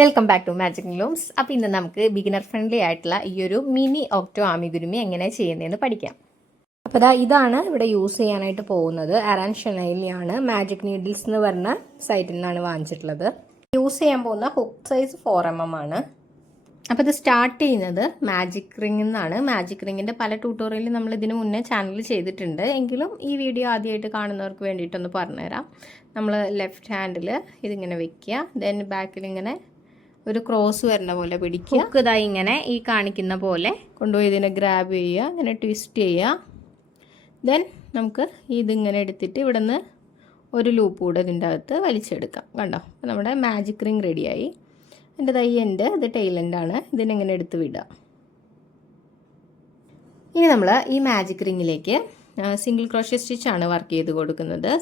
Welcome back to Magic Looms. അപ്പോൾ ഇന്ന് നമുക്ക് ബിഗിനർ ഫ്രണ്ട്ലി ആയിട്ടുള്ള ഈ ഒരു മിനി ഒക്ടോ ആമിഗുരുമി എങ്ങനെ ചെയ്യുന്നതെന്ന് പഠിക്കാം. അപ്പോൾ ഇതാണ് ഇവിടെ യൂസ് ചെയ്യാനായിട്ട് പോകുന്നത്. അറാൻ ഷനൈലിയാണ് മാജിക് നീഡിൽസ് എന്ന് പറഞ്ഞ സൈറ്റിൽ നിന്നാണ് വാങ്ങിച്ചിട്ടുള്ളത്. യൂസ് ചെയ്യാൻ പോകുന്ന ഹുക്ക് സൈസ് 4mm ആണ്. അപ്പോൾ ഇത് സ്റ്റാർട്ട് ചെയ്യുന്നത് മാജിക് റിംഗിൽ നിന്നാണ്. മാജിക് റിങ്ങിൻ്റെ പല ട്യൂട്ടോറിയലും നമ്മൾ ഇതിന് മുന്നേ ചാനലിൽ ചെയ്തിട്ടുണ്ട്. എങ്കിലും ഈ വീഡിയോ ആദ്യമായിട്ട് കാണുന്നവർക്ക് വേണ്ടിയിട്ടൊന്ന് പറഞ്ഞുതരാം. നമ്മൾ ലെഫ്റ്റ് ഹാൻഡിൽ ഇതിങ്ങനെ വെക്കുക, ദെൻ ബാക്കിൽ ഇങ്ങനെ ഒരു ക്രോസ് വരുന്ന പോലെ പിടിക്കുക. ഹുക്ക് ഇതായി ഇങ്ങനെ ഈ കാണിക്കുന്ന പോലെ കൊണ്ടുപോയി ഇതിനെ ഗ്രാബ് ചെയ്യുക, ഇങ്ങനെ ട്വിസ്റ്റ് ചെയ്യുക. ദെൻ നമുക്ക് ഇതിങ്ങനെ എടുത്തിട്ട് ഇവിടെ നിന്ന് ഒരു ലൂപ്പ് കൂടെ ഇതിൻ്റെ അകത്ത് വലിച്ചെടുക്കാം. കണ്ടോ, അപ്പോൾ നമ്മുടെ മാജിക് റിംഗ് റെഡിയായി. എൻ്റെ തൈ എൻഡ് ഇത് ടെയിൽ എൻഡാണ്. ഇതിനെങ്ങനെ എടുത്ത് വിടുക. ഇനി നമ്മൾ ഈ മാജിക് റിങ്ങിലേക്ക് സിംഗിൾ ക്രോഷ്യ സ്റ്റിച്ചാണ് വർക്ക് ചെയ്ത് കൊടുക്കുന്നത്.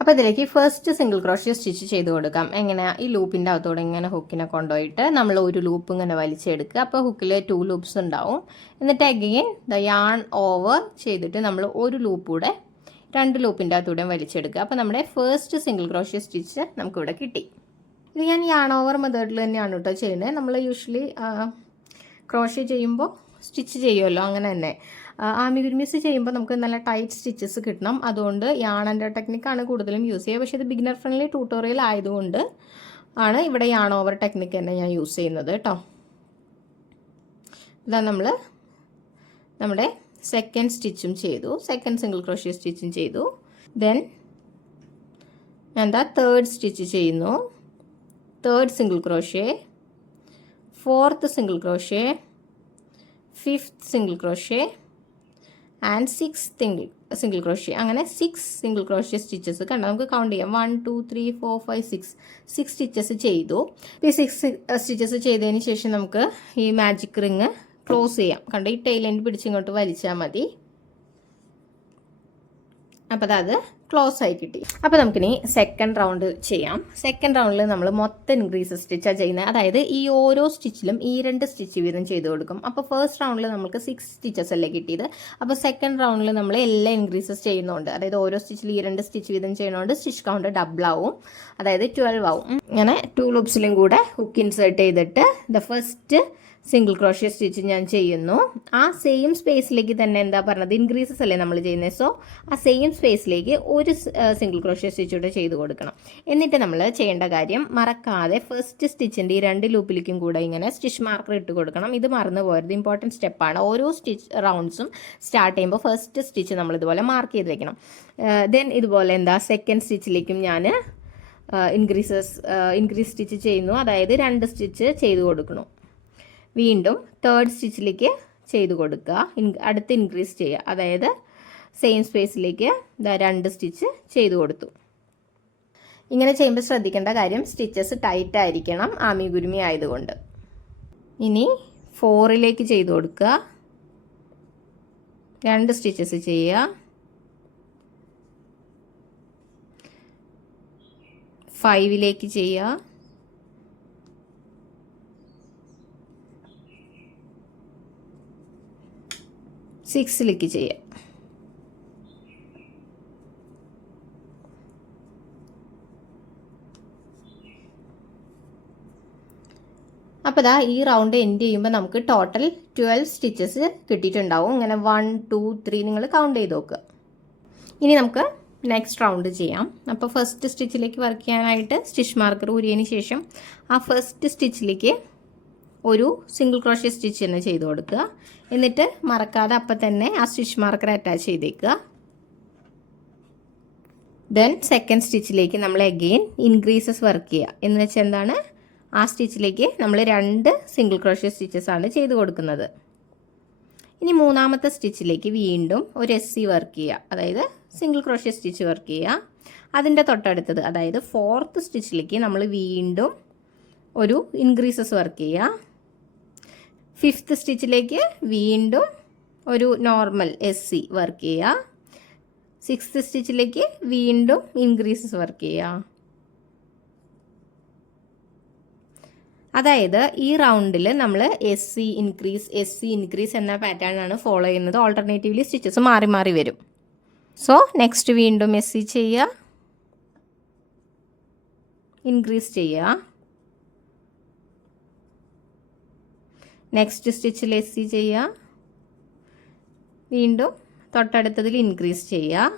അപ്പോൾ ഇതിലേക്ക് ഫസ്റ്റ് സിംഗിൾ ക്രോഷ്യ സ്റ്റിച്ച് ചെയ്ത് കൊടുക്കാം. എങ്ങനെ, ഈ ലൂപ്പിൻ്റെ അകത്തോടെ ഇങ്ങനെ ഹുക്കിനെ കൊണ്ടുപോയിട്ട് നമ്മൾ ഒരു ലൂപ്പ് ഇങ്ങനെ വലിച്ചെടുക്കുക. അപ്പോൾ ഹുക്കിൽ 2 ലൂപ്സ് ഉണ്ടാവും. എന്നിട്ട് അഗെയിൻ യാൺ ഓവർ ചെയ്തിട്ട് നമ്മൾ ഒരു ലൂപ്പ് കൂടെ 2 ലൂപ്പിൻ്റെ അകത്തൂടെ വലിച്ചെടുക്കുക. അപ്പോൾ നമ്മുടെ ഫസ്റ്റ് സിംഗിൾ ക്രോഷ്യ സ്റ്റിച്ച് നമുക്കിവിടെ കിട്ടി. ഇത് ഞാൻ യാൺ ഓവർ മെത്തേഡിൽ തന്നെയാണ് കേട്ടോ ചെയ്യുന്നത്. നമ്മൾ യൂഷ്വലി ക്രോഷ്യ ചെയ്യുമ്പോൾ സ്റ്റിച്ച് ചെയ്യുമല്ലോ, അങ്ങനെ തന്നെ ആമിഗുരുമിസ് ചെയ്യുമ്പോൾ നമുക്ക് നല്ല ടൈറ്റ് സ്റ്റിച്ചസ് കിട്ടണം. അതുകൊണ്ട് യാൺ ആൻഡ് ടെക്നിക്കാണ് കൂടുതലും യൂസ് ചെയ്യുക. പക്ഷേ ഇത് ബിഗിനർ ഫ്രണ്ട്ലി ട്യൂട്ടോറിയൽ ആയതുകൊണ്ട് ആണ് ഇവിടെ യാൺ ഓവർ ടെക്നിക്ക് തന്നെ ഞാൻ യൂസ് ചെയ്യുന്നത് കേട്ടോ. ഇതാ നമ്മൾ നമ്മുടെ സെക്കൻഡ് സ്റ്റിച്ചും ചെയ്തു, സെക്കൻഡ് സിംഗിൾ ക്രോഷ്യ സ്റ്റിച്ചും ചെയ്തു. ദെൻ ഞാൻ എന്താ തേർഡ് സ്റ്റിച്ച് ചെയ്യുന്നു, third single crochet, fourth single crochet, fifth single crochet and six single crochet. അങ്ങനെ 6 സിംഗിൾ ക്രോഷ്യ സ്റ്റിച്ചസ് കണ്ടോ, നമുക്ക് കൗണ്ട് ചെയ്യാം. 1 2 3 4 5 6 സ്റ്റിച്ചസ് ചെയ്തു. ഈ 6 സ്റ്റിച്ചസ് ചെയ്തതിന് ശേഷം നമുക്ക് ഈ മാജിക് റിങ് ക്ലോസ് ചെയ്യാം. കണ്ടോ, ഈ ടെയിൽ എൻഡ് പിടിച്ചിങ്ങോട്ട് വലിച്ചാൽ മതി. അപ്പോൾ അത് ക്ലോസ് ആയി കിട്ടി. അപ്പോൾ നമുക്കിനി സെക്കൻഡ് റൗണ്ട് ചെയ്യാം. സെക്കൻഡ് റൗണ്ടിൽ നമ്മൾ മൊത്തം ഇൻക്രീസ് സ്റ്റിച്ചാണ് ചെയ്യുന്നത്. അതായത് ഈ ഓരോ സ്റ്റിച്ചിലും ഈ 2 സ്റ്റിച്ച് വീതം ചെയ്ത് കൊടുക്കും. അപ്പോൾ ഫസ്റ്റ് റൗണ്ടിൽ നമുക്ക് 6 സ്റ്റിച്ചസ് അല്ലേ കിട്ടിയത്. അപ്പോൾ സെക്കൻഡ് റൗണ്ടിൽ നമ്മൾ എല്ലാ ഇൻക്രീസസ് ചെയ്യുന്നുണ്ട്. അതായത് ഓരോ സ്റ്റിച്ചിൽ ഈ 2 സ്റ്റിച്ച് വീതം ചെയ്യുന്നതുകൊണ്ട് സ്റ്റിച്ച് കൗണ്ട് ഡബിൾ ആവും, അതായത് 12 ആവും. ഇങ്ങനെ 2 ലൂപ്സിലും കൂടെ ഹുക്ക് ഇൻസേർട്ട് ചെയ്തിട്ട് ഫസ്റ്റ് സിംഗിൾ ക്രോഷ്യ സ്റ്റിച്ച് ഞാൻ ചെയ്യുന്നു. ആ സെയിം സ്പേസിലേക്ക് തന്നെ എന്താ പറഞ്ഞത്, ഇൻക്രീസസ് അല്ലേ നമ്മൾ ചെയ്യുന്നത്. സോ ആ സെയിം സ്പേസിലേക്ക് ഒരു സിംഗിൾ ക്രോഷ്യ സ്റ്റിച്ച് കൂടെ ചെയ്ത് കൊടുക്കണം. എന്നിട്ട് നമ്മൾ ചെയ്യേണ്ട കാര്യം, മറക്കാതെ ഫസ്റ്റ് സ്റ്റിച്ചിൻ്റെ ഈ 2 ലൂപ്പിലേക്കും കൂടെ ഇങ്ങനെ സ്റ്റിച്ച് മാർക്കർ ഇട്ട് കൊടുക്കണം. ഇത് മറന്നു പോകരുത്, ഇമ്പോർട്ടൻറ്റ് സ്റ്റെപ്പാണ്. ഓരോ സ്റ്റിച്ച് റൗണ്ട്സും സ്റ്റാർട്ട് ചെയ്യുമ്പോൾ ഫസ്റ്റ് സ്റ്റിച്ച് നമ്മൾ ഇതുപോലെ മാർക്ക് ചെയ്ത് വെക്കണം. ദെൻ ഇതുപോലെ സെക്കൻഡ് സ്റ്റിച്ചിലേക്കും ഞാൻ ഇൻക്രീസ് സ്റ്റിച്ച് ചെയ്യുന്നു. അതായത് 2 സ്റ്റിച്ച് ചെയ്ത് കൊടുക്കണം. വീണ്ടും തേർഡ് സ്റ്റിച്ചിലേക്ക് ചെയ്ത് കൊടുക്കുക, അടുത്ത് ഇൻക്രീസ് ചെയ്യുക. അതായത് സെയിം സ്പേസിലേക്ക് 2 സ്റ്റിച്ച് ചെയ്ത് കൊടുത്തു. ഇങ്ങനെ ചെയ്യുമ്പോൾ ശ്രദ്ധിക്കേണ്ട കാര്യം, സ്റ്റിച്ചസ് ടൈറ്റ് ആയിരിക്കണം ആമിഗുരുമി ആയതുകൊണ്ട്. ഇനി 4ലേക്ക് ചെയ്ത് കൊടുക്കുക, 2 സ്റ്റിച്ചസ് ചെയ്യുക. 5ലേക്ക് ചെയ്യുക, 6ലേക്ക് ചെയ്യാം. അപ്പോൾ ഈ റൗണ്ട് എൻഡ് ചെയ്യുമ്പോൾ നമുക്ക് ടോട്ടൽ 12 സ്റ്റിച്ചസ് കിട്ടിയിട്ടുണ്ടാവും. ഇങ്ങനെ 1 2 3 നിങ്ങൾ കൗണ്ട് ചെയ്ത് നോക്കുക. ഇനി നമുക്ക് നെക്സ്റ്റ് റൗണ്ട് ചെയ്യാം. അപ്പോൾ ഫസ്റ്റ് സ്റ്റിച്ചിലേക്ക് വർക്ക് ചെയ്യാനായിട്ട് സ്റ്റിച്ച് മാർക്കർ ഊരിയതിന് ശേഷം ആ ഫസ്റ്റ് സ്റ്റിച്ചിലേക്ക് ഒരു സിംഗിൾ ക്രോഷ്യ സ്റ്റിച്ച് തന്നെ ചെയ്ത് കൊടുക്കുക. എന്നിട്ട് മറക്കാതെ അപ്പം തന്നെ ആ സ്റ്റിച്ച് മാർക്കർ അറ്റാച്ച് ചെയ്തേക്കുക. ദെൻ സെക്കൻഡ് സ്റ്റിച്ചിലേക്ക് നമ്മൾ അഗെയിൻ ഇൻക്രീസസ് വർക്ക് ചെയ്യുക. എന്ന് വെച്ചാൽ എന്താണ്, ആ സ്റ്റിച്ചിലേക്ക് നമ്മൾ 2 സിംഗിൾ ക്രോഷ്യ സ്റ്റിച്ചസ് ആണ് ചെയ്ത് കൊടുക്കുന്നത്. ഇനി മൂന്നാമത്തെ സ്റ്റിച്ചിലേക്ക് വീണ്ടും ഒരു SC വർക്ക് ചെയ്യുക, അതായത് സിംഗിൾ ക്രോഷ്യ സ്റ്റിച്ച് വർക്ക് ചെയ്യുക. അതിൻ്റെ തൊട്ടടുത്തത്, അതായത് ഫോർത്ത് സ്റ്റിച്ചിലേക്ക് നമ്മൾ വീണ്ടും ഒരു ഇൻക്രീസസ് വർക്ക് ചെയ്യുക. ഫിഫ്ത്ത് സ്റ്റിച്ചിലേക്ക് വീണ്ടും ഒരു നോർമൽ SC വർക്ക് ചെയ്യുക. 6th സ്റ്റിച്ചിലേക്ക് വീണ്ടും ഇൻക്രീസസ് വർക്ക് ചെയ്യുക. അതായത് ഈ റൗണ്ടിൽ നമ്മൾ SC ഇൻക്രീസ് എന്ന പാറ്റേൺ ആണ് ഫോളോ ചെയ്യുന്നത്. ഓൾട്ടർനേറ്റീവ്ലി സ്റ്റിച്ചസ് മാറി മാറി വരും. സോ നെക്സ്റ്റ് വീണ്ടും SC ചെയ്യുക, ഇൻക്രീസ് ചെയ്യുക, നെക്സ്റ്റ് സ്റ്റിച്ചിൽ എസ് സി ചെയ്യുക, വീണ്ടും തൊട്ടടുത്തതിൽ ഇൻക്രീസ് ചെയ്യുക,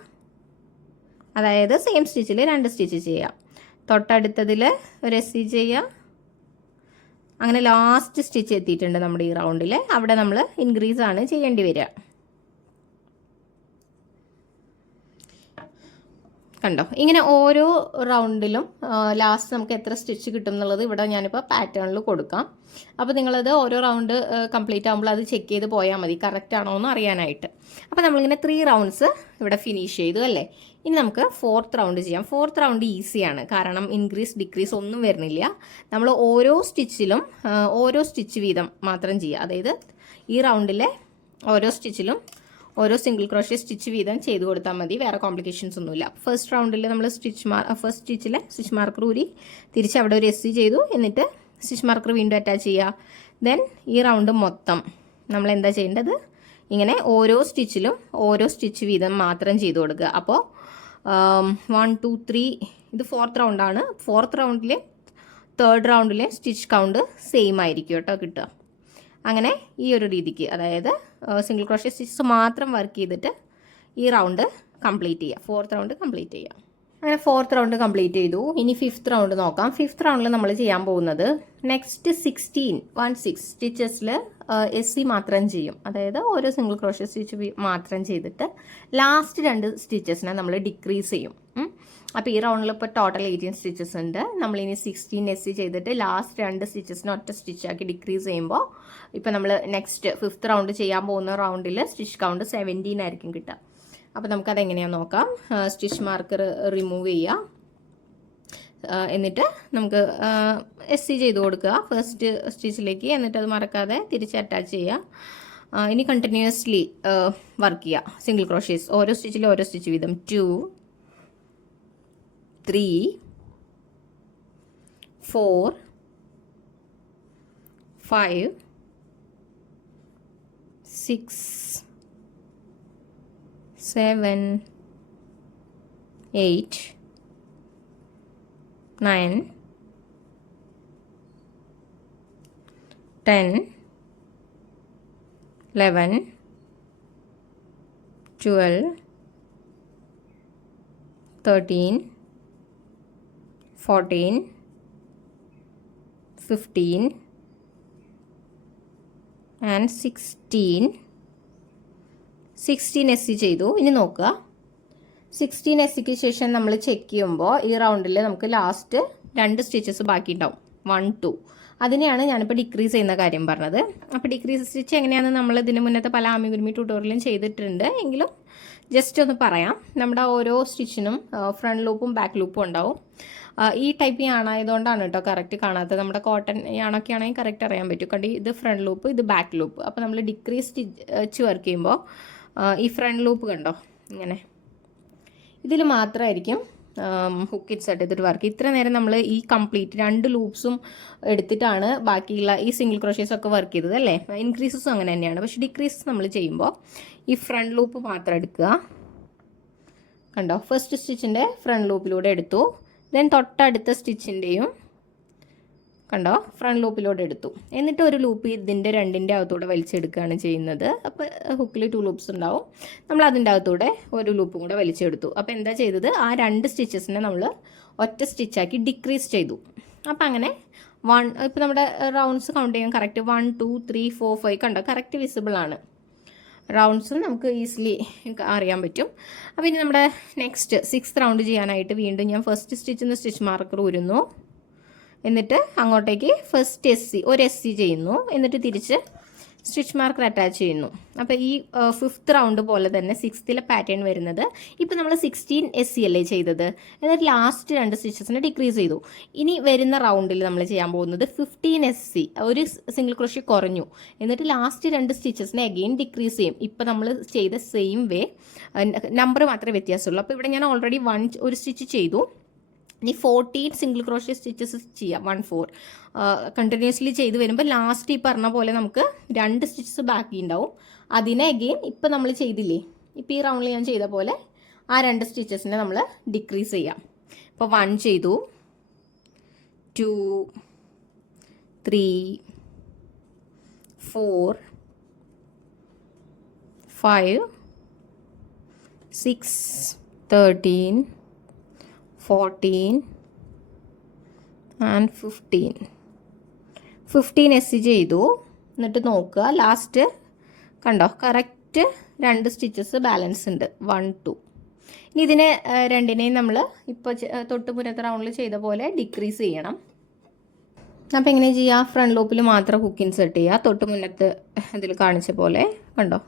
അതായത് സെയിം സ്റ്റിച്ചിൽ 2 സ്റ്റിച്ച് ചെയ്യുക, തൊട്ടടുത്തതിൽ ഒരു എസ് സി ചെയ്യുക, അങ്ങനെ ലാസ്റ്റ് സ്റ്റിച്ച് എത്തിയിട്ടുണ്ട് നമ്മുടെ ഈ റൗണ്ടിൽ. അവിടെ നമ്മൾ ഇൻക്രീസ് ആണ് ചെയ്യേണ്ടി വരിക. കണ്ടോ, ഇങ്ങനെ ഓരോ റൗണ്ടിലും ലാസ്റ്റ് നമുക്ക് എത്ര സ്റ്റിച്ച് കിട്ടും എന്നുള്ളത് ഇവിടെ ഞാനിപ്പോൾ പാറ്റേണിൽ കൊടുക്കാം. അപ്പോൾ നിങ്ങളത് ഓരോ റൗണ്ട് കംപ്ലീറ്റ് ആകുമ്പോൾ അത് ചെക്ക് ചെയ്ത് പോയാൽ മതി, കറക്റ്റ് ആണോ എന്ന് അറിയാനായിട്ട്. അപ്പോൾ നമ്മളിങ്ങനെ 3 റൗണ്ട്സ് ഇവിടെ ഫിനിഷ് ചെയ്തു അല്ലേ. ഇനി നമുക്ക് 4th റൗണ്ട് ചെയ്യാം. 4th റൗണ്ട് ഈസിയാണ്, കാരണം ഇൻക്രീസ് ഡിക്രീസ് ഒന്നും വരുന്നില്ല. നമ്മൾ ഓരോ സ്റ്റിച്ചിലും ഓരോ സ്റ്റിച്ച് വീതം മാത്രം ചെയ്യുക. അതായത് ഈ റൗണ്ടിലെ ഓരോ സ്റ്റിച്ചിലും ഓരോ സിംഗിൾ ക്രോഷ്യ സ്റ്റിച്ച് വീതം ചെയ്ത് കൊടുത്താൽ മതി, വേറെ കോംപ്ലിക്കേഷൻസ് ഒന്നുമില്ല. ഫസ്റ്റ് റൗണ്ടിൽ നമ്മൾ ഫസ്റ്റ് സ്റ്റിച്ചിലെ സ്റ്റിച്ച് മാർക്കർ ഊരി തിരിച്ച് അവിടെ ഒരു എസ് സി ചെയ്തു, എന്നിട്ട് സ്റ്റിച്ച് മാർക്കർ വീണ്ടും അറ്റാച്ച് ചെയ്യുക. ദെൻ ഈ റൗണ്ട് മൊത്തം നമ്മൾ എന്താ ചെയ്യേണ്ടത്, ഇങ്ങനെ ഓരോ സ്റ്റിച്ചിലും ഓരോ സ്റ്റിച്ച് വീതം മാത്രം ചെയ്ത് കൊടുക്കുക. അപ്പോൾ 1 2 3 ഇത് 4th റൗണ്ടാണ്. 4th റൗണ്ടിലെ 3rd റൗണ്ടിലെ സ്റ്റിച്ച് കൗണ്ട് സെയിം ആയിരിക്കും കേട്ടോ കിട്ടുക. അങ്ങനെ ഈ ഒരു രീതിക്ക്, അതായത് സിംഗിൾ ക്രോഷ്യ സ്റ്റിച്ചസ് മാത്രം വർക്ക് ചെയ്തിട്ട് ഈ റൗണ്ട് കംപ്ലീറ്റ് ചെയ്യുക, 4th റൗണ്ട് കംപ്ലീറ്റ് ചെയ്യുക. അങ്ങനെ 4th റൗണ്ട് കംപ്ലീറ്റ് ചെയ്തു. ഇനി 5th റൗണ്ട് നോക്കാം. 5th റൗണ്ടിൽ നമ്മൾ ചെയ്യാൻ പോകുന്നത് നെക്സ്റ്റ് 16 സ്റ്റിച്ചസിൽ എസ് സി മാത്രം ചെയ്യും, അതായത് ഓരോ സിംഗിൾ ക്രോഷ്യ സ്റ്റിച്ച് മാത്രം ചെയ്തിട്ട് ലാസ്റ്റ് 2 സ്റ്റിച്ചസിനെ നമ്മൾ ഡിക്രീസ് ചെയ്യും. അപ്പോൾ ഈ റൗണ്ടിൽ ഇപ്പോൾ ടോട്ടൽ 18 സ്റ്റിച്ചസ് ഉണ്ട്. നമ്മളിനി 16 എസ് സി ചെയ്തിട്ട് ലാസ്റ്റ് 2 സ്റ്റിച്ചസിനെ ഒറ്റ സ്റ്റിച്ചാക്കി ഡിക്രീസ് ചെയ്യുമ്പോൾ ഇപ്പോൾ നമ്മൾ നെക്സ്റ്റ് 5th റൗണ്ട് ചെയ്യാൻ പോകുന്ന റൗണ്ടിൽ സ്റ്റിച്ച് കൗണ്ട് 17 ആയിരിക്കും കിട്ടുക. അപ്പോൾ നമുക്കത് എങ്ങനെയാണെന്ന് നോക്കാം. സ്റ്റിച്ച് മാർക്കർ റിമൂവ് ചെയ്യുക, എന്നിട്ട് നമുക്ക് എസ് സി ചെയ്ത് കൊടുക്കുക ഫസ്റ്റ് സ്റ്റിച്ചിലേക്ക്, എന്നിട്ട് അത് മറക്കാതെ തിരിച്ച് അറ്റാച്ച് ചെയ്യുക. ഇനി കണ്ടിന്യൂസ്ലി വർക്ക് ചെയ്യുക സിംഗിൾ ക്രോഷ്യേസ്, ഓരോ സ്റ്റിച്ചിലും ഓരോ സ്റ്റിച്ച് വീതം 2 3 4 5 6 7 8 9 10 11 12 13 14 15 and 16 എസ് സി ചെയ്തു. ഇനി നോക്കുക, 16 എസ് സിക്ക് ശേഷം നമ്മൾ ചെക്ക് ചെയ്യുമ്പോൾ ഈ റൗണ്ടിൽ നമുക്ക് ലാസ്റ്റ് 2 സ്റ്റിച്ചസ് ബാക്കി ഉണ്ടാവും, 1 2. അതിനെയാണ് ഞാനിപ്പോൾ ഡിക്രീസ് ചെയ്യുന്ന കാര്യം പറഞ്ഞത്. അപ്പോൾ ഡിക്രീസ് സ്റ്റിച്ച് എങ്ങനെയാണെന്ന് നമ്മൾ ഇതിന് മുന്നത്തെ പല ആമിഗുരുമി ട്യൂട്ടോറിയലും ചെയ്തിട്ടുണ്ട്, എങ്കിലും ജസ്റ്റ് ഒന്ന് പറയാം. നമ്മുടെ ഓരോ സ്റ്റിച്ചിനും ഫ്രണ്ട് ലൂപ്പും ബാക്ക് ലൂപ്പും ഉണ്ടാവും. ഈ ടൈപ്പ് യാണായതുകൊണ്ടാണ് കേട്ടോ കറക്റ്റ് കാണാത്തത്. നമ്മുടെ കോട്ടൺ യാണൊക്കെ ആണെങ്കിൽ കറക്റ്റ് അറിയാൻ പറ്റും. കണ്ടി ഇത് ഫ്രണ്ട് ലൂപ്പ്, ഇത് ബാക്ക് ലൂപ്പ്. അപ്പോൾ നമ്മൾ ഡിക്രീസ് സ്റ്റിച്ച് വർക്ക് ചെയ്യുമ്പോൾ ഈ ഫ്രണ്ട് ലൂപ്പ് കണ്ടോ ഇങ്ങനെ, ഇതിൽ മാത്രമായിരിക്കും ഹുക്ക് സെറ്റ് ചെയ്തിട്ട് വർക്ക്. ഇത്ര നേരം നമ്മൾ ഈ കംപ്ലീറ്റ് 2 ലൂപ്സും എടുത്തിട്ടാണ് ബാക്കിയുള്ള ഈ സിംഗിൾ ക്രോഷ്യേസ് ഒക്കെ വർക്ക് ചെയ്തത് അല്ലേ. ഇൻക്രീസസും അങ്ങനെ തന്നെയാണ്. പക്ഷേ ഡിക്രീസ് നമ്മൾ ചെയ്യുമ്പോൾ ഈ ഫ്രണ്ട് ലൂപ്പ് മാത്രം എടുക്കുക. കണ്ടോ, ഫസ്റ്റ് സ്റ്റിച്ചിൻ്റെ ഫ്രണ്ട് ലൂപ്പിലൂടെ എടുത്തു. ദെൻ തൊട്ടടുത്ത സ്റ്റിച്ചിൻ്റെയും കണ്ടോ ഫ്രണ്ട് ലൂപ്പിലൂടെ എടുത്തു. എന്നിട്ട് ഒരു ലൂപ്പ് ഇതിൻ്റെ 2ൻ്റെ അകത്തൂടെ വലിച്ചെടുക്കുകയാണ് ചെയ്യുന്നത്. അപ്പോൾ ഹുക്കിൽ 2 ലൂപ്സ് ഉണ്ടാവും. നമ്മൾ അതിൻ്റെ അകത്തൂടെ ഒരു ലൂപ്പും കൂടെ വലിച്ചെടുത്തു. അപ്പോൾ എന്താ ചെയ്തത്, ആ 2 സ്റ്റിച്ചസിനെ നമ്മൾ ഒറ്റ സ്റ്റിച്ചാക്കി ഡിക്രീസ് ചെയ്തു. അപ്പോൾ അങ്ങനെ ഇപ്പോൾ നമ്മുടെ റൗണ്ട്സ് കൗണ്ട് ചെയ്യാൻ കറക്റ്റ് 1 2 3 4 5 കണ്ടോ കറക്റ്റ് വിസിബിൾ ആണ്. റൗണ്ട്സും നമുക്ക് ഈസിലി അറിയാൻ പറ്റും. അപ്പോൾ ഇനി നമ്മുടെ നെക്സ്റ്റ് 6th റൗണ്ട് ചെയ്യാനായിട്ട് വീണ്ടും ഞാൻ ഫസ്റ്റ് സ്റ്റിച്ചിൽ നിന്ന് സ്റ്റിച്ച് മാർക്കർ ഊരുന്നു, എന്നിട്ട് അങ്ങോട്ടേക്ക് ഫസ്റ്റ് എസ് സി ഒരു എസ് സി ചെയ്യുന്നു, എന്നിട്ട് തിരിച്ച് സ്റ്റിച്ച് മാർക്കർ അറ്റാച്ച് ചെയ്യുന്നു. അപ്പോൾ ഈ 5th റൗണ്ട് പോലെ തന്നെ 6th പാറ്റേൺ വരുന്നത്. ഇപ്പോൾ നമ്മൾ 16 എസ് സി അല്ലേ ചെയ്തത്, എന്നിട്ട് ലാസ്റ്റ് 2 സ്റ്റിച്ചസിനെ ഡിക്രീസ് ചെയ്തു. ഇനി വരുന്ന റൗണ്ടിൽ നമ്മൾ ചെയ്യാൻ പോകുന്നത് 15 എസ് സി, ഒരു സിംഗിൾ ക്രോഷ്യ കുറഞ്ഞു, എന്നിട്ട് ലാസ്റ്റ് 2 സ്റ്റിച്ചസിനെ അഗെയിൻ ഡിക്രീസ് ചെയ്യും. ഇപ്പോൾ നമ്മൾ ചെയ്ത സെയിം വേ, നമ്പർ മാത്രമേ വ്യത്യാസമുള്ളൂ. അപ്പോൾ ഇവിടെ ഞാൻ ഓൾറെഡി ഒരു സ്റ്റിച്ച് ചെയ്തു. ഇനി 14 സിംഗിൾ ക്രോഷ്യ സ്റ്റിച്ചസ് ചെയ്യാം, 1 4 കണ്ടിന്യൂസ്ലി ചെയ്ത് വരുമ്പോൾ ലാസ്റ്റ് ഈ പറഞ്ഞ പോലെ നമുക്ക് 2 സ്റ്റിച്ചസ് ബാക്കി ഉണ്ടാവും. അതിനെ അഗെയിൻ ഇപ്പം നമ്മൾ ചെയ്തില്ലേ, ഇപ്പോൾ ഈ റൗണ്ടിൽ ഞാൻ ചെയ്ത പോലെ ആ 2 സ്റ്റിച്ചസിനെ നമ്മൾ ഡിക്രീസ് ചെയ്യാം. ഇപ്പോൾ 1 ചെയ്തു, 2 3 4 5 6 13 14 ആൻഡ് 15 എസ് ചെയ്തു. എന്നിട്ട് നോക്കുക, ലാസ്റ്റ് കണ്ടോ കറക്റ്റ് 2 സ്റ്റിച്ചസ് ബാലൻസ് ഉണ്ട്, 1 2. ഇനി ഇതിനെ രണ്ടിനെയും നമ്മൾ ഇപ്പോൾ തൊട്ട് മുന്നത്തെ റൗണ്ടിൽ ചെയ്ത പോലെ ഡിക്രീസ് ചെയ്യണം. അപ്പോൾ എങ്ങനെ ചെയ്യുക? ഫ്രണ്ട് ലൂപ്പിൽ മാത്രം ഹുക്ക് ഇൻസേർട്ട് ചെയ്യുക. തൊട്ട് മുന്നത്ത് ഇതിൽ കാണിച്ച പോലെ കണ്ടോ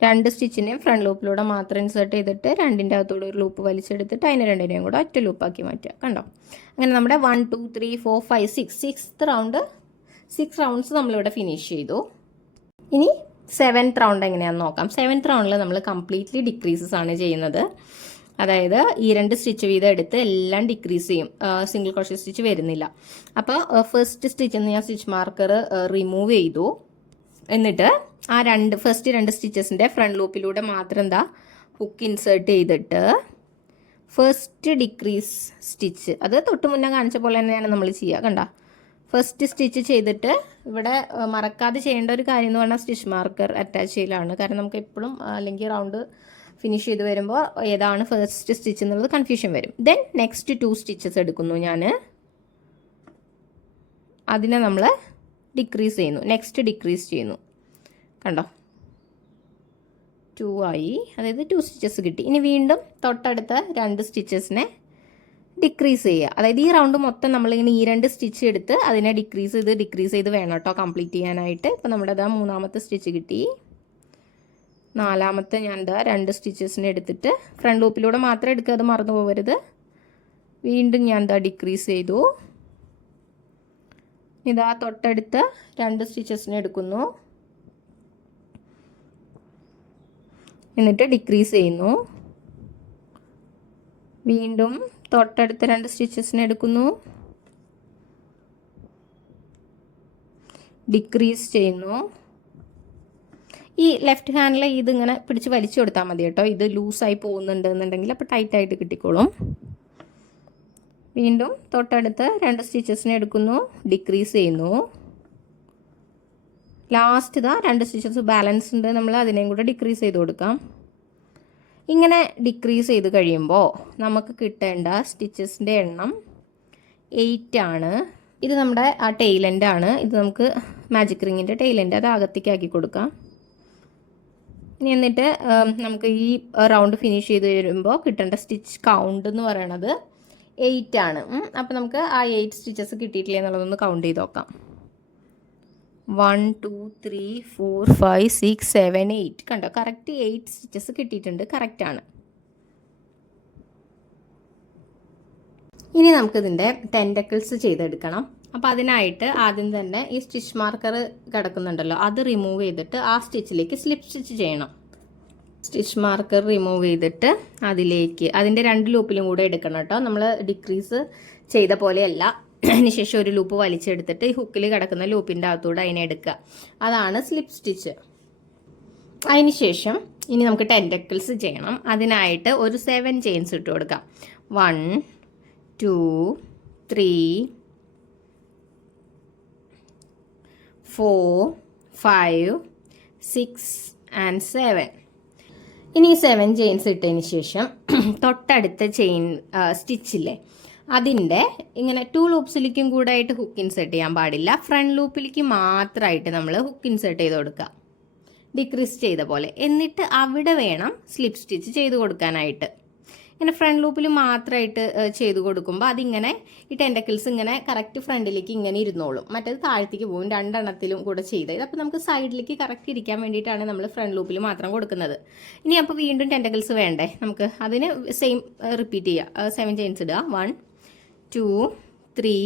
2 സ്റ്റിച്ചിനെയും ഫ്രണ്ട് ലൂപ്പിലൂടെ മാത്രം ഇൻസേർട്ട് ചെയ്തിട്ട് രണ്ടിൻ്റെ അകത്തൂടെ ഒരു ലൂപ്പ് വലിച്ചെടുത്തിട്ട് അതിനെ രണ്ടിനെയും കൂടെ ഒറ്റ ലൂപ്പാക്കി മാറ്റുക. കണ്ടോ അങ്ങനെ നമ്മുടെ 1 2 3 4 5 6 റൗണ്ട്സ് നമ്മളിവിടെ ഫിനിഷ് ചെയ്തു. ഇനി 7th റൗണ്ട് എങ്ങനെയാണെന്ന് നോക്കാം. 7th റൗണ്ടിൽ നമ്മൾ കംപ്ലീറ്റ്ലി ഡിക്രീസസ് ആണ് ചെയ്യുന്നത്. അതായത് ഈ 2 സ്റ്റിച്ച് വീതം എടുത്ത് എല്ലാം ഡിക്രീസ് ചെയ്യും, സിംഗിൾ ക്രോഷ്യ സ്റ്റിച്ച് വരുന്നില്ല. അപ്പോൾ ഫസ്റ്റ് സ്റ്റിച്ചിൽ നിന്ന് ഞാൻ സ്റ്റിച്ച് മാർക്കർ റിമൂവ് ചെയ്തു. എന്നിട്ട് ആ ഫസ്റ്റ് 2 സ്റ്റിച്ചസിൻ്റെ ഫ്രണ്ട് ലൂപ്പിലൂടെ മാത്രം എന്താ ഹുക്ക് ഇൻസേർട്ട് ചെയ്തിട്ട് ഫസ്റ്റ് ഡിക്രീസ് സ്റ്റിച്ച്, അത് തൊട്ട് മുന്നേ കാണിച്ച പോലെ തന്നെയാണ് നമ്മൾ ചെയ്യുക. കണ്ട ഫസ്റ്റ് സ്റ്റിച്ച് ചെയ്തിട്ട് ഇവിടെ മറക്കാതെ ചെയ്യേണ്ട ഒരു കാര്യം എന്ന് പറഞ്ഞാൽ സ്റ്റിച്ച് മാർക്കർ അറ്റാച്ച് ചെയ്യലാണ്. കാരണം നമുക്ക് എപ്പോഴും അല്ലെങ്കിൽ റൗണ്ട് ഫിനിഷ് ചെയ്ത് വരുമ്പോൾ ഏതാണ് ഫസ്റ്റ് സ്റ്റിച്ച് എന്നുള്ളത് കൺഫ്യൂഷൻ വരും. ദെൻ നെക്സ്റ്റ് 2 സ്റ്റിച്ചസ് എടുക്കുന്നു ഞാൻ, അതിനെ നമ്മൾ ഡിക്രീസ് ചെയ്യുന്നു, നെക്സ്റ്റ് ഡിക്രീസ് ചെയ്യുന്നു. കണ്ടോ 2 ആയി, അതായത് 2 സ്റ്റിച്ചസ് കിട്ടി. ഇനി വീണ്ടും തൊട്ടടുത്ത 2 സ്റ്റിച്ചസിനെ ഡിക്രീസ് ചെയ്യുക. അതായത് ഈ റൗണ്ട് മൊത്തം നമ്മളിങ്ങനെ ഈ 2 സ്റ്റിച്ച് എടുത്ത് അതിനെ ഡിക്രീസ് ചെയ്ത് വേണം കേട്ടോ കംപ്ലീറ്റ് ചെയ്യാനായിട്ട്. ഇപ്പോൾ നമ്മുടെ അതാ 3ാമത്തെ സ്റ്റിച്ച് കിട്ടി. 4ാമത്തെ ഞാൻ എന്താ 2 സ്റ്റിച്ചസിനെ എടുത്തിട്ട് ഫ്രണ്ട് ലൂപ്പിലൂടെ മാത്രം എടുക്കുക, അത് മറന്നു പോകരുത്. വീണ്ടും ഞാൻ എന്താ ഡിക്രീസ് ചെയ്തു. ഇതാ തൊട്ടടുത്ത 2 സ്റ്റിച്ചസിനെ എടുക്കുന്നു, എന്നിട്ട് ഡിക്രീസ് ചെയ്യുന്നു. വീണ്ടും തൊട്ടടുത്ത 2 സ്റ്റിച്ചസിനെ എടുക്കുന്നു, ഡിക്രീസ് ചെയ്യുന്നു. ഈ ലെഫ്റ്റ് ഹാൻഡിൽ ഇതിങ്ങനെ പിടിച്ച് വലിച്ചു കൊടുത്താൽ മതി കേട്ടോ, ഇത് ലൂസായി പോകുന്നുണ്ട് എന്നുണ്ടെങ്കിൽ അപ്പോൾ ടൈറ്റായിട്ട് കിട്ടിക്കോളും. വീണ്ടും തൊട്ടടുത്ത 2 സ്റ്റിച്ചസിനെ എടുക്കുന്നു, ഡിക്രീസ് ചെയ്യുന്നു. ലാസ്റ്റ് ഇതാ 2 സ്റ്റിച്ചസ് ബാലൻസ് ഉണ്ട്, നമ്മൾ അതിനെയും കൂടെ ഡിക്രീസ് ചെയ്ത് കൊടുക്കാം. ഇങ്ങനെ ഡിക്രീസ് ചെയ്ത് കഴിയുമ്പോൾ നമുക്ക് കിട്ടേണ്ട സ്റ്റിച്ചസിൻ്റെ എണ്ണം 8 ആണ്. ഇത് നമ്മുടെ ആ ടെയിലെൻഡ് ആണ്. ഇത് നമുക്ക് മാജിക് റിങ്ങിൻ്റെ ടെയിലെൻഡ്, അത് അകത്തേക്ക് ആക്കി കൊടുക്കാം. ഇനി എന്നിട്ട് നമുക്ക് ഈ റൗണ്ട് ഫിനിഷ് ചെയ്ത് വരുമ്പോൾ കിട്ടേണ്ട സ്റ്റിച്ച് കൗണ്ട് എന്ന് പറയണത് 8 ആണ്. അപ്പോൾ നമുക്ക് ആ 8 സ്റ്റിച്ചസ് കിട്ടിയിട്ടില്ല എന്നുള്ളതൊന്ന് കൗണ്ട് ചെയ്ത് നോക്കാം. 1 2 3 4 5 6 7 8 കണ്ടോ കറക്റ്റ് 8 സ്റ്റിച്ചസ് കിട്ടിയിട്ടുണ്ട്, കറക്റ്റാണ്. ഇനി നമുക്കിതിൻ്റെ ടെൻറ്റക്കിൾസ് ചെയ്തെടുക്കണം. അപ്പോൾ അതിനായിട്ട് ആദ്യം തന്നെ ഈ സ്റ്റിച്ച് മാർക്കർ കിടക്കുന്നുണ്ടല്ലോ അത് റിമൂവ് ചെയ്തിട്ട് ആ സ്റ്റിച്ചിലേക്ക് സ്ലിപ്പ് സ്റ്റിച്ച് ചെയ്യണം. സ്റ്റിച്ച് മാർക്കർ റിമൂവ് ചെയ്തിട്ട് അതിലേക്ക് അതിൻ്റെ 2 ലൂപ്പിലും കൂടെ എടുക്കണം കേട്ടോ. നമ്മൾ ഡിക്രീസ് ചെയ്ത പോലെയല്ല. അതിനുശേഷം ഒരു ലൂപ്പ് വലിച്ചെടുത്തിട്ട് ഈ ഹുക്കിൽ കിടക്കുന്ന ലൂപ്പിൻ്റെ അകത്തൂടെ അതിനെ എടുക്കുക, അതാണ് സ്ലിപ്പ് സ്റ്റിച്ച്. അതിനുശേഷം ഇനി നമുക്ക് ടെൻറ്റക്കിൾസ് ചെയ്യണം. അതിനായിട്ട് ഒരു 7 ചെയിൻസ് ഇട്ട് കൊടുക്കാം. 1 2 3 4 5 6 and 7. ഇനി 7 ചെയിൻസ് ഇട്ടതിന് ശേഷം തൊട്ടടുത്ത ചെയിൻ സ്റ്റിച്ചില്ലേ അതിൻ്റെ ഇങ്ങനെ 2 ലൂപ്സിലേക്കും കൂടെ ആയിട്ട് ഹുക്ക് ഇൻസേർട്ട് ചെയ്യാൻ പാടില്ല. ഫ്രണ്ട് ലൂപ്പിലേക്ക് മാത്രമായിട്ട് നമ്മൾ ഹുക്ക് ഇൻസേർട്ട് ചെയ്ത് കൊടുക്കുക, ഡിക്രീസ് ചെയ്ത പോലെ. എന്നിട്ട് അവിടെ വേണം സ്ലിപ്പ് സ്റ്റിച്ച് ചെയ്ത് കൊടുക്കാനായിട്ട്. ഇങ്ങനെ ഫ്രണ്ട് ലൂപ്പിൽ മാത്രമായിട്ട് ചെയ്ത് കൊടുക്കുമ്പോൾ അതിങ്ങനെ ഈ ടെൻറ്റക്കിൾസ് ഇങ്ങനെ കറക്റ്റ് ഫ്രണ്ടിലേക്ക് ഇങ്ങനെ ഇരുന്നോളും, മറ്റേത് താഴത്തേക്ക് പോകും. 2 എണ്ണത്തിലും കൂടെ ചെയ്ത് അപ്പോൾ നമുക്ക് സൈഡിലേക്ക് കറക്റ്റ് ഇരിക്കാൻ വേണ്ടിയിട്ടാണ് നമ്മൾ ഫ്രണ്ട് ലൂപ്പിൽ മാത്രം കൊടുക്കുന്നത്. ഇനി അപ്പോൾ വീണ്ടും ടെൻറ്റക്കിൾസ് വേണ്ടേ നമുക്ക്, അതിന് സെയിം റിപ്പീറ്റ് ചെയ്യുക. 7 ചെയിൻസ് ഇടുക. 1 2 3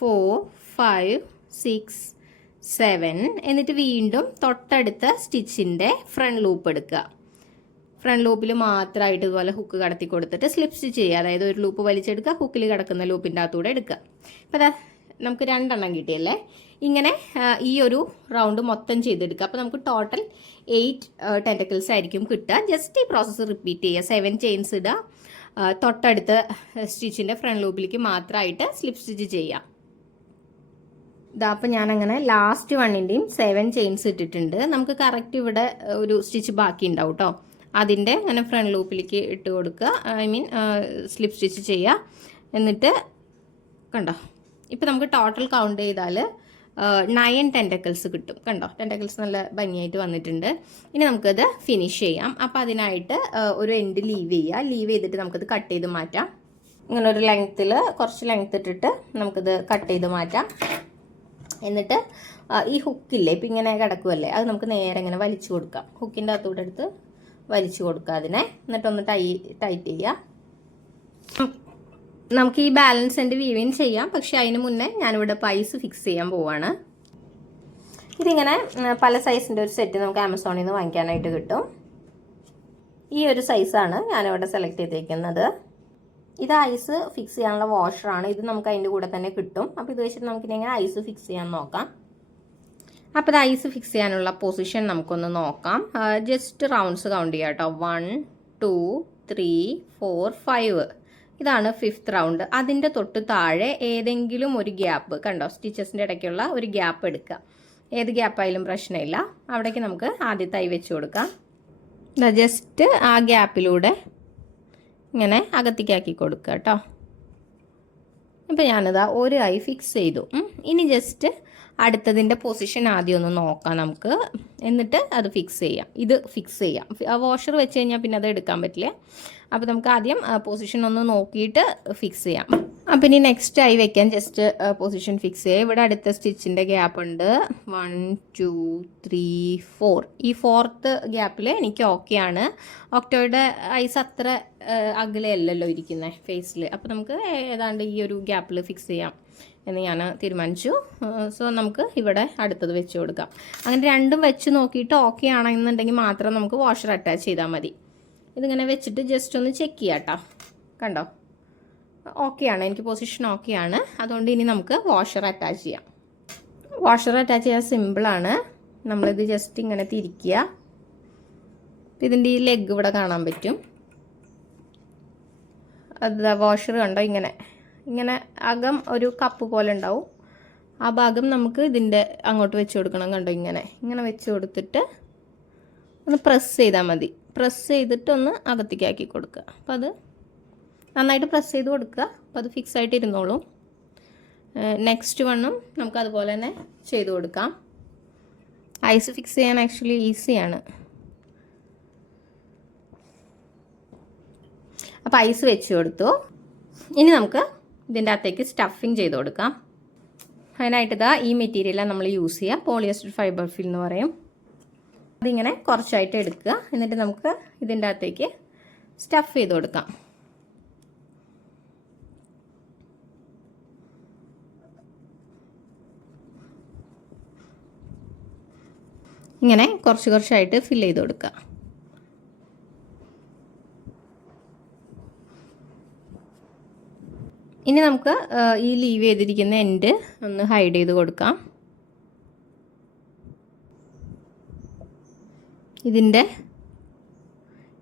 4 5 6 7 എന്നിട്ട് വീണ്ടും തൊട്ടടുത്ത സ്റ്റിച്ചിൻ്റെ ഫ്രണ്ട് ലൂപ്പ് എടുക്കുക. ഫ്രണ്ട് ലൂപ്പിൽ മാത്രമായിട്ട് ഇതുപോലെ ഹുക്ക് കടത്തി കൊടുത്തിട്ട് സ്ലിപ്പ് സ്റ്റിച്ച് ചെയ്യുക. അതായത് ഒരു ലൂപ്പ് വലിച്ചെടുക്കുക, ഹുക്കിൽ കിടക്കുന്ന ലൂപ്പിൻ്റെ അകത്തൂടെ എടുക്കുക. അപ്പോൾ അതാ നമുക്ക് 2 എണ്ണം കിട്ടിയല്ലേ. ഇങ്ങനെ ഈ ഒരു റൗണ്ട് മൊത്തം ചെയ്തെടുക്കുക. അപ്പോൾ നമുക്ക് ടോട്ടൽ 8 ടെൻറ്റക്കിൾസ് ആയിരിക്കും കിട്ടുക. ജസ്റ്റ് ഈ പ്രോസസ്സ് റിപ്പീറ്റ് ചെയ്യുക. 7 ചെയിൻസ് ഇടുക, തൊട്ടടുത്ത സ്റ്റിച്ചിൻ്റെ ഫ്രണ്ട് ലൂപ്പിലേക്ക് മാത്രമായിട്ട് സ്ലിപ്പ് സ്റ്റിച്ച് ചെയ്യുക. ഇതാ അപ്പം ഞാനങ്ങനെ ലാസ്റ്റ് വണ്ണിൻ്റെയും 7 ചെയിൻസ് ഇട്ടിട്ടുണ്ട്. നമുക്ക് കറക്റ്റ് ഇവിടെ ഒരു സ്റ്റിച്ച് ബാക്കി ഉണ്ടാവും കേട്ടോ. അതിൻ്റെ അങ്ങനെ ഫ്രണ്ട് ലൂപ്പിലേക്ക് ഇട്ട് കൊടുക്കുക, ഐ മീൻ സ്ലിപ്പ് സ്റ്റിച്ച് ചെയ്യുക. എന്നിട്ട് കണ്ടോ, ഇപ്പം നമുക്ക് ടോട്ടൽ കൗണ്ട് ചെയ്താൽ 9 ടെൻറ്റക്കിൾസ് കിട്ടും. കണ്ടോ, ടെൻറ്റക്കിൾസ് നല്ല ഭംഗിയായിട്ട് വന്നിട്ടുണ്ട്. ഇനി നമുക്കത് ഫിനിഷ് ചെയ്യാം. അപ്പോൾ അതിനായിട്ട് ഒരു എൻഡ് ലീവ് ചെയ്യുക. ലീവ് ചെയ്തിട്ട് നമുക്കത് കട്ട് ചെയ്ത് മാറ്റാം. ഇങ്ങനെ ഒരു ലെങ്ത്തിൽ കുറച്ച് ലെങ്ത് ഇട്ടിട്ട് നമുക്കിത് കട്ട് ചെയ്ത് മാറ്റാം. എന്നിട്ട് ഈ ഹുക്കില്ലേ, ഇപ്പം ഇങ്ങനെ കിടക്കുമല്ലേ, അത് നമുക്ക് നേരെ ഇങ്ങനെ വലിച്ചു കൊടുക്കാം. ഹുക്കിൻ്റെ അകത്തൂടെ എടുത്ത് വലിച്ചു കൊടുക്കുക അതിനെ. എന്നിട്ടൊന്ന് ടൈറ്റ് ചെയ്യുക. നമുക്ക് ഈ ബാലൻസ് എൻ്റെ വീവിങ് ചെയ്യാം, പക്ഷെ അതിന് മുന്നേ ഞാനിവിടെ പൈസ് ഫിക്സ് ചെയ്യാൻ പോവാണ്. ഇതിങ്ങനെ പല സൈസിൻ്റെ ഒരു സെറ്റ് നമുക്ക് ആമസോണിൽ നിന്ന് വാങ്ങിക്കാനായിട്ട് കിട്ടും. ഈ ഒരു സൈസാണ് ഞാനിവിടെ സെലക്ട് ചെയ്തേക്കുന്നത്. ഇത് ഐസ് ഫിക്സ് ചെയ്യാനുള്ള വാഷറാണ്. ഇത് നമുക്ക് അതിൻ്റെ കൂടെ തന്നെ കിട്ടും. അപ്പോൾ ഇത് വെച്ചിട്ട് നമുക്കിനി എങ്ങനെ ഐസ് ഫിക്സ് ചെയ്യാൻ നോക്കാം. അപ്പോൾ ഇത് ഐസ് ഫിക്സ് ചെയ്യാനുള്ള പൊസിഷൻ നമുക്കൊന്ന് നോക്കാം. ജസ്റ്റ് റൗണ്ട്സ് കൗണ്ട് ചെയ്യാം കേട്ടോ. 1 2 3 4 5 ഇതാണ് 5th റൗണ്ട്. അതിൻ്റെ തൊട്ട് താഴെ ഏതെങ്കിലും ഒരു ഗ്യാപ്പ് കണ്ടോ, സ്റ്റിച്ചസിൻ്റെ ഇടയ്ക്കുള്ള ഒരു ഗ്യാപ്പ് എടുക്കുക. ഏത് ഗ്യാപ്പായാലും പ്രശ്നമില്ല. അവിടേക്ക് നമുക്ക് ആദ്യത്തെ ഐ വെച്ച് കൊടുക്കാം. ജസ്റ്റ് ആ ഗ്യാപ്പിലൂടെ ഇങ്ങനെ അകത്തേക്കാക്കി കൊടുക്കുക കേട്ടോ. ഇപ്പം ഞാനിതാ ഒരു ഐ ഫിക്സ് ചെയ്തു. ഇനി ജസ്റ്റ് അടുത്തതിൻ്റെ പൊസിഷൻ ആദ്യം ഒന്ന് നോക്കാം നമുക്ക്. എന്നിട്ട് അത് ഫിക്സ് ചെയ്യാം. ഇത് ഫിക്സ് ചെയ്യാം. വാഷർ വെച്ച് കഴിഞ്ഞാൽ പിന്നെ അത് എടുക്കാൻ പറ്റില്ല. അപ്പോൾ നമുക്ക് ആദ്യം പൊസിഷൻ ഒന്ന് നോക്കിയിട്ട് ഫിക്സ് ചെയ്യാം. അപ്പം ഇനി നെക്സ്റ്റ് ആയി വെക്കാൻ ജസ്റ്റ് പൊസിഷൻ ഫിക്സ് ചെയ്യാം. ഇവിടെ അടുത്ത സ്റ്റിച്ചിൻ്റെ ഗ്യാപ്പ് ഉണ്ട്. 1 2 3 4. ഈ 4th ഗ്യാപ്പിൽ എനിക്ക് ഓക്കെയാണ്. ഒക്ടോയുടെ ഐസ് അത്ര അകലെയല്ലല്ലോ ഇരിക്കുന്നത് ഫേസിൽ. അപ്പോൾ നമുക്ക് ഏതാണ്ട് ഈ ഒരു ഗ്യാപ്പിൽ ഫിക്സ് ചെയ്യാം എന്ന് ഞാൻ തീരുമാനിച്ചു. സോ നമുക്ക് ഇവിടെ അടുത്തത് വെച്ച് കൊടുക്കാം. അങ്ങനെ രണ്ടും വെച്ച് നോക്കിയിട്ട് ഓക്കെ ആണെന്നുണ്ടെങ്കിൽ മാത്രം നമുക്ക് വാഷർ അറ്റാച്ച് ചെയ്താൽ മതി. ഇതിങ്ങനെ വെച്ചിട്ട് ജസ്റ്റ് ഒന്ന് ചെക്ക് ചെയ്യാം കേട്ടോ. കണ്ടോ, ഓക്കെയാണ്, എനിക്ക് പൊസിഷൻ ഓക്കെയാണ്. അതുകൊണ്ട് ഇനി നമുക്ക് വാഷർ അറ്റാച്ച് ചെയ്യാം. വാഷർ അറ്റാച്ച് ചെയ്യാൻ സിമ്പിളാണ്. നമ്മളിത് ജസ്റ്റ് ഇങ്ങനെ തിരിക്കുക. ഇതിൻ്റെ ഈ ലെഗ് ഇവിടെ കാണാൻ പറ്റും. അത് വാഷർ കണ്ടോ, ഇങ്ങനെ അകം ഒരു കപ്പ് പോലെ ഉണ്ടാവും. ആ ഭാഗം നമുക്ക് ഇതിൻ്റെ അങ്ങോട്ട് വെച്ച് കൊടുക്കണം. കണ്ടോ, ഇങ്ങനെ വെച്ച് കൊടുത്തിട്ട് ഒന്ന് പ്രസ് ചെയ്താൽ മതി. പ്രസ് ചെയ്തിട്ട് ഒന്ന് അകത്തേക്കാക്കി കൊടുക്കുക. അപ്പോൾ അത് നന്നായിട്ട് പ്രസ് ചെയ്ത് കൊടുക്കുക. അപ്പോൾ അത് ഫിക്സ് ആയിട്ട് ഇരുന്നോളും. നെക്സ്റ്റ് വണ്ണും നമുക്ക് അതുപോലെ തന്നെ ചെയ്ത് കൊടുക്കാം. ഐസ് ഫിക്സ് ചെയ്യാൻ ആക്ച്വലി ഈസിയാണ്. അപ്പോൾ ഐസ് വെച്ച് കൊടുത്തു. ഇനി നമുക്ക് ഇതിൻ്റെ അകത്തേക്ക് സ്റ്റഫിങ് ചെയ്ത് കൊടുക്കാം. അതിനായിട്ട് ഇതാ ഈ മെറ്റീരിയലാണ് നമ്മൾ യൂസ് ചെയ്യുക. പോളിയസ്റ്റർ ഫൈബർ ഫിൽ എന്ന് പറയും. അതിങ്ങനെ കുറച്ചായിട്ട് എടുക്കുക. എന്നിട്ട് നമുക്ക് ഇതിൻ്റെ അകത്തേക്ക് സ്റ്റഫ് ചെയ്ത് കൊടുക്കാം. ഇങ്ങനെ കുറച്ചായിട്ട് ഫിൽ ചെയ്ത് കൊടുക്കുക. ഇനി നമുക്ക് ഈ ലീവ് ചെയ്തിരിക്കുന്ന എൻഡ് ഒന്ന് ഹൈഡ് ചെയ്ത് കൊടുക്കാം. ഇതിൻ്റെ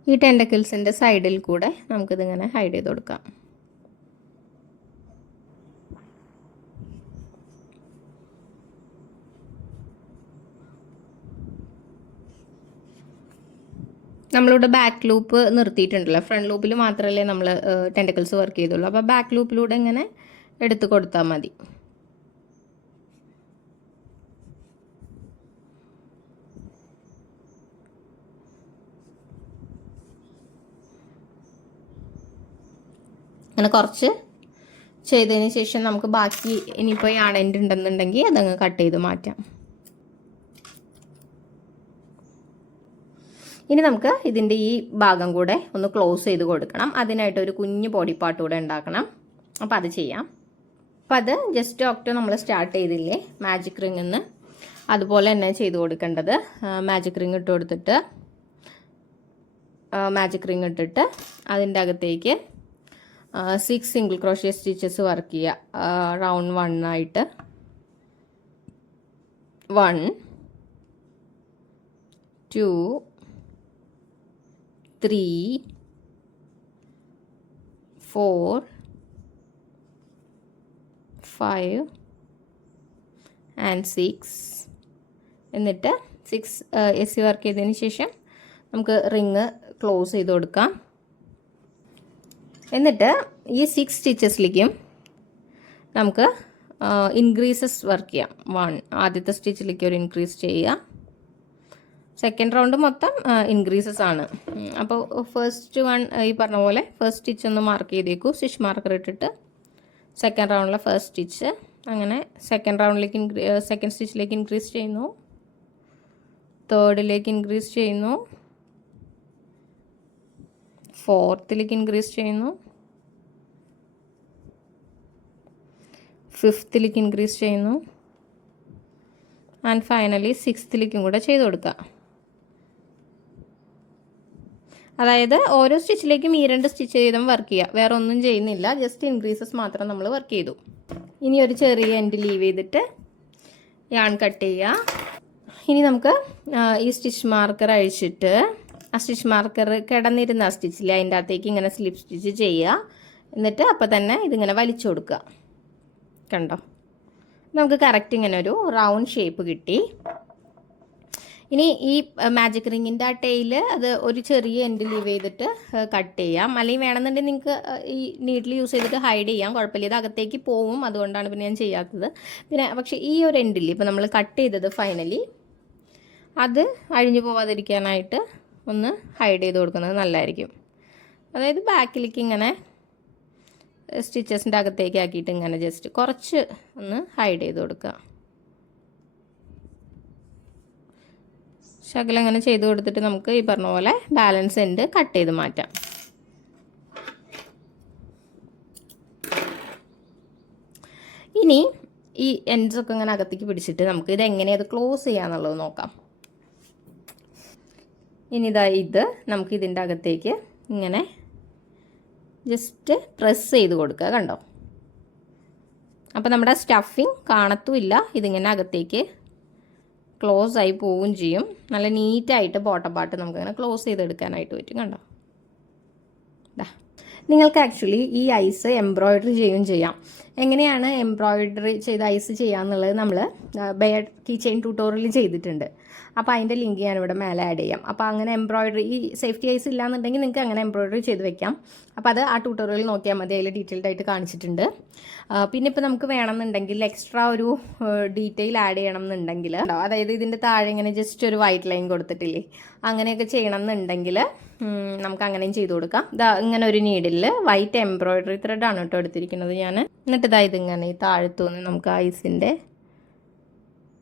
ഈ ടെൻറ്റക്കിൾസിൻ്റെ സൈഡിൽ കൂടെ നമുക്കിതിങ്ങനെ ഹൈഡ് ചെയ്ത് കൊടുക്കാം. നമ്മളിവിടെ ബാക്ക് ലൂപ്പ് നിർത്തിയിട്ടുണ്ടല്ലോ. ഫ്രണ്ട് ലൂപ്പിൽ മാത്രമല്ലേ നമ്മൾ ടെൻറ്റക്കിൾസ് വർക്ക് ചെയ്തുള്ളൂ. അപ്പോൾ ബാക്ക് ലൂപ്പിലൂടെ ഇങ്ങനെ എടുത്ത് കൊടുത്താൽ മതി. അങ്ങനെ കുറച്ച് ചെയ്തതിന് ശേഷം നമുക്ക് ബാക്കി ഇനിയിപ്പോൾ ആണെൻ്റ് ഉണ്ടെന്നുണ്ടെങ്കിൽ അതങ്ങ് കട്ട് ചെയ്ത് മാറ്റാം. ഇനി നമുക്ക് ഇതിൻ്റെ ഈ ഭാഗം കൂടെ ഒന്ന് ക്ലോസ് ചെയ്ത് കൊടുക്കണം. അതിനായിട്ട് ഒരു കുഞ്ഞു ബോഡി പാർട്ട് കൂടെ ഉണ്ടാക്കണം. അപ്പോൾ അത് ചെയ്യാം. അപ്പോൾ അത് ജസ്റ്റ് ഒക്ടോ നമ്മൾ സ്റ്റാർട്ട് ചെയ്തില്ലേ മാജിക് റിംഗിൽ നിന്ന്, അതുപോലെ തന്നെ ചെയ്ത് കൊടുക്കേണ്ടത്. മാജിക് റിംഗ് ഇട്ട് കൊടുത്തിട്ട് അതിൻ്റെ അകത്തേക്ക് 6 സിംഗിൾ ക്രോഷ്യ സ്റ്റിച്ചസ് വർക്ക് ചെയ്യുക. റൗണ്ട് 1 ആയിട്ട് 1 2 3 4 5 ആൻഡ് 6. എന്നിട്ട് 6 എസ് വർക്ക് ചെയ്തതിന് ശേഷം നമുക്ക് റിങ് ക്ലോസ് ചെയ്ത് കൊടുക്കാം. എന്നിട്ട് ഈ 6 സ്റ്റിച്ചസിലേക്കും നമുക്ക് ഇൻക്രീസസ് വർക്ക് ചെയ്യാം. 1 ആദ്യത്തെ സ്റ്റിച്ചിലേക്ക് ഒരു ഇൻക്രീസ് ചെയ്യുക. സെക്കൻഡ് റൗണ്ട് മൊത്തം ഇൻക്രീസസ് ആണ്. അപ്പോൾ ഫസ്റ്റ് വൺ ഈ പറഞ്ഞ പോലെ ഫസ്റ്റ് സ്റ്റിച്ച് ഒന്ന് മാർക്ക് ചെയ്തേക്കൂ, സ്റ്റിച്ച് മാർക്കർ ഇട്ടിട്ട്. സെക്കൻഡ് റൗണ്ടിലെ ഫസ്റ്റ് സ്റ്റിച്ച്, അങ്ങനെ സെക്കൻഡ് റൗണ്ടിലേക്ക് സെക്കൻഡ് സ്റ്റിച്ചിലേക്ക് ഇൻക്രീസ് ചെയ്യുന്നു, തേർഡിലേക്ക് ഇൻക്രീസ് ചെയ്യുന്നു, ഫോർത്തിലേക്ക് ഇൻക്രീസ് ചെയ്യുന്നു, ഫിഫ്ത്തിലേക്ക് ഇൻക്രീസ് ചെയ്യുന്നു, ആൻഡ് ഫൈനലി 6ത്തിലേക്കും കൂടെ ചെയ്ത് കൊടുക്കുക. അതായത് ഓരോ സ്റ്റിച്ചിലേക്കും ഈ 2 സ്റ്റിച്ച് ചെയ്തും വർക്ക് ചെയ്യുക, വേറെ ഒന്നും ചെയ്യുന്നില്ല, ജസ്റ്റ് ഇൻക്രീസസ് മാത്രം നമ്മൾ വർക്ക് ചെയ്തു. ഇനി ഒരു ചെറിയ എൻഡ് ലീവ് ചെയ്തിട്ട് യാൺ കട്ട് ചെയ്യുക. ഇനി നമുക്ക് ഈ സ്റ്റിച്ച് മാർക്കർ അഴിച്ചിട്ട് ആ സ്റ്റിച്ച് മാർക്കർ കിടന്നിരുന്ന ആ സ്റ്റിച്ചിൽ അതിൻ്റെ അകത്തേക്ക് ഇങ്ങനെ സ്ലിപ്പ് സ്റ്റിച്ച് ചെയ്യുക. എന്നിട്ട് അപ്പോൾ തന്നെ ഇതിങ്ങനെ വലിച്ചു കൊടുക്കുക. കണ്ടോ, നമുക്ക് കറക്റ്റ് ഇങ്ങനെ ഒരു റൗണ്ട് ഷേപ്പ് കിട്ടി. ഇനി ഈ മാജിക് റിങ്ങിൻ്റെ ആ ടെയിൽ അത് ഒരു ചെറിയ എൻഡ് ലീവ് ചെയ്തിട്ട് കട്ട് ചെയ്യാം. അല്ലെങ്കിൽ വേണമെന്നുണ്ടെങ്കിൽ നിങ്ങൾക്ക് ഈ നീഡിൽ യൂസ് ചെയ്തിട്ട് ഹൈഡ് ചെയ്യാം, കുഴപ്പമില്ല. ഇത് അകത്തേക്ക് പോവും, അതുകൊണ്ടാണ് പിന്നെ ഞാൻ ചെയ്യാത്തത്. പിന്നെ പക്ഷേ ഈ ഒരു എൻഡിൽ ഇപ്പോൾ നമ്മൾ കട്ട് ചെയ്തത് ഫൈനലി അത് അഴിഞ്ഞു പോവാതിരിക്കാനായിട്ട് ഒന്ന് ഹൈഡ് ചെയ്ത് കൊടുക്കുന്നത് നല്ലതായിരിക്കും. അതായത് ബാക്കിലേക്ക് ഇങ്ങനെ സ്റ്റിച്ചസിൻ്റെ അകത്തേക്ക് ആക്കിയിട്ട് ഇങ്ങനെ ജസ്റ്റ് കുറച്ച് ഒന്ന് ഹൈഡ് ചെയ്ത് കൊടുക്കുക. ശകലം അങ്ങനെ ചെയ്ത് കൊടുത്തിട്ട് നമുക്ക് ഈ പറഞ്ഞ പോലെ ബാലൻസ് എൻഡ് കട്ട് ചെയ്ത് മാറ്റാം. ഇനി ഈ എൻഡ്സൊക്കെ ഇങ്ങനെ അകത്തേക്ക് പിടിച്ചിട്ട് നമുക്ക് ഇത് എങ്ങനെയത് ക്ലോസ് ചെയ്യാന്നുള്ളത് നോക്കാം. ഇനി ഇത് നമുക്ക് ഇതിൻ്റെ അകത്തേക്ക് ഇങ്ങനെ ജസ്റ്റ് പ്രസ് ചെയ്ത് കൊടുക്കുക. കണ്ടോ, അപ്പോൾ നമ്മുടെ സ്റ്റഫിങ് കാണത്തുമില്ല, ഇതിങ്ങനെ അകത്തേക്ക് ക്ലോസ് ആയി പോവുകയും ചെയ്യും. നല്ല നീറ്റായിട്ട് ബോട്ടം പാർട്ട് നമുക്കങ്ങനെ ക്ലോസ് ചെയ്തെടുക്കാനായിട്ട് പറ്റും. കണ്ടോ, നിങ്ങൾക്ക് ആക്ച്വലി ഈ ഐസ് എംബ്രോയിഡറി ചെയ്യുകയും ചെയ്യാം. എങ്ങനെയാണ് എംബ്രോയിഡറി ചെയ്ത് ഐസ് ചെയ്യാന്നുള്ളത് നമ്മൾ ബെയർഡ് കീ ചെയിൻ ട്യൂട്ടോറിയൽ ചെയ്തിട്ടുണ്ട്. അപ്പോൾ അതിൻ്റെ ലിങ്ക് ഞാനിവിടെ മേലെ ആഡ് ചെയ്യാം. അപ്പോൾ അങ്ങനെ എംബ്രോയിഡറി ഈ സേഫ്റ്റി ഐസ് ഇല്ലാന്നുണ്ടെങ്കിൽ നിങ്ങൾക്ക് അങ്ങനെ എംബ്രോയിഡറി ചെയ്ത് വെക്കാം. അപ്പോൾ അത് ആ ട്യൂട്ടോറിയൽ നോക്കിയാൽ മതി, അതിൽ ഡീറ്റെയിൽഡ് ആയിട്ട് കാണിച്ചിട്ടുണ്ട്. പിന്നെ ഇപ്പോൾ നമുക്ക് വേണമെന്നുണ്ടെങ്കിൽ എക്സ്ട്രാ ഒരു ഡീറ്റെയിൽ ആഡ് ചെയ്യണം എന്നുണ്ടെങ്കിൽ, അതായത് ഇതിൻ്റെ താഴെ ഇങ്ങനെ ജസ്റ്റ് ഒരു വൈറ്റ് ലൈൻ കൊടുത്തിട്ടില്ലേ, അങ്ങനെയൊക്കെ ചെയ്യണം എന്നുണ്ടെങ്കിൽ നമുക്ക് അങ്ങനെയും ചെയ്ത് കൊടുക്കാം. ഇങ്ങനെ ഒരു നീഡിൽ വൈറ്റ് എംബ്രോയിഡറി ത്രെഡാണ് കേട്ടോ എടുത്തിരിക്കുന്നത് ഞാൻ. എന്നിട്ട് ഇതിങ്ങനെ ഈ താഴത്തുനിന്ന് നമുക്ക് ഐസിൻ്റെ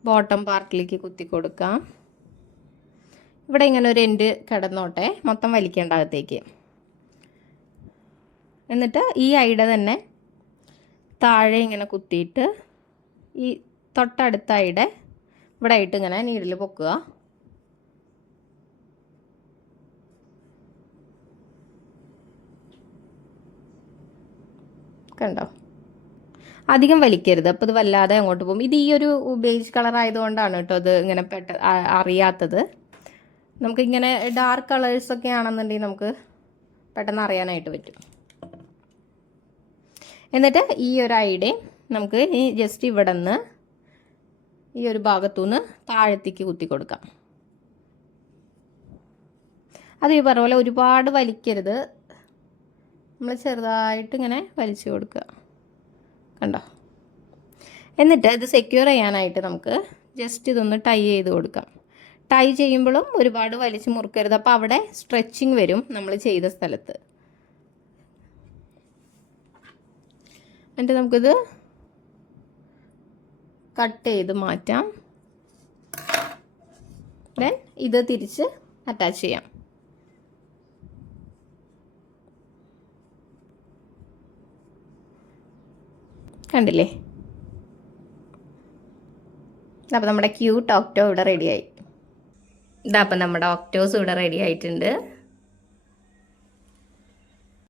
ബോട്ടം പാർട്ടിലേക്ക് കുത്തി കൊടുക്കാം. ഇവിടെ ഇങ്ങനെ ഒരു എൻഡ് കിടന്നോട്ടെ, മൊത്തം വലിക്കേണ്ട അകത്തേക്ക്. എന്നിട്ട് ഈ ഐഡ തന്നെ താഴെ ഇങ്ങനെ കുത്തിയിട്ട് ഈ തൊട്ടടുത്ത ഐഡ ഇവിടെ ആയിട്ട് ഇങ്ങനെ നീഡിൽ പൊക്കുക. കണ്ടോ, അധികം വലിക്കരുത്, അപ്പോൾ ഇത് വല്ലാതെ അങ്ങോട്ട് പോകും. ഇത് ഈ ഒരു ബേജ് കളർ ആയതുകൊണ്ടാണ് കേട്ടോ ഇത് ഇങ്ങനെ അറിയാത്തത്. നമുക്കിങ്ങനെ ഡാർക്ക് കളേഴ്സൊക്കെ ആണെന്നുണ്ടെങ്കിൽ നമുക്ക് പെട്ടെന്ന് അറിയാനായിട്ട് പറ്റും. എന്നിട്ട് ഈ ഒരു ഐഡിയ നമുക്ക് ഈ ജസ്റ്റ് ഇവിടെ നിന്ന് ഈ ഒരു ഭാഗത്തുനിന്ന് താഴത്തേക്ക് കുത്തി കൊടുക്കാം. അത് ഈ പറഞ്ഞ പോലെ ഒരുപാട് വലിക്കരുത്, നമ്മൾ ചെറുതായിട്ട് ഇങ്ങനെ വലിച്ചു കൊടുക്കുക. കണ്ടോ, എന്നിട്ട് ഇത് സെക്യൂർ ചെയ്യാനായിട്ട് നമുക്ക് ജസ്റ്റ് ഇതൊന്ന് ടൈ ചെയ്ത് കൊടുക്കാം. ടൈ ചെയ്യുമ്പോഴും ഒരുപാട് വലിച്ചു മുറുക്കരുത്, അപ്പോൾ അവിടെ സ്ട്രെച്ചിങ് വരും നമ്മൾ ചെയ്ത സ്ഥലത്ത്. എന്നിട്ട് നമുക്കിത് കട്ട് ചെയ്ത് മാറ്റാം. ദെൻ ഇത് തിരിച്ച് അറ്റാച്ച് ചെയ്യാം. കണ്ടില്ലേ, അപ്പോൾ നമ്മുടെ ക്യൂട്ട് ഒക്ടോ ഇവിടെ റെഡിയായി. ഇതപ്പം നമ്മുടെ ഒക്ടോസ് ഇവിടെ റെഡി ആയിട്ടുണ്ട്.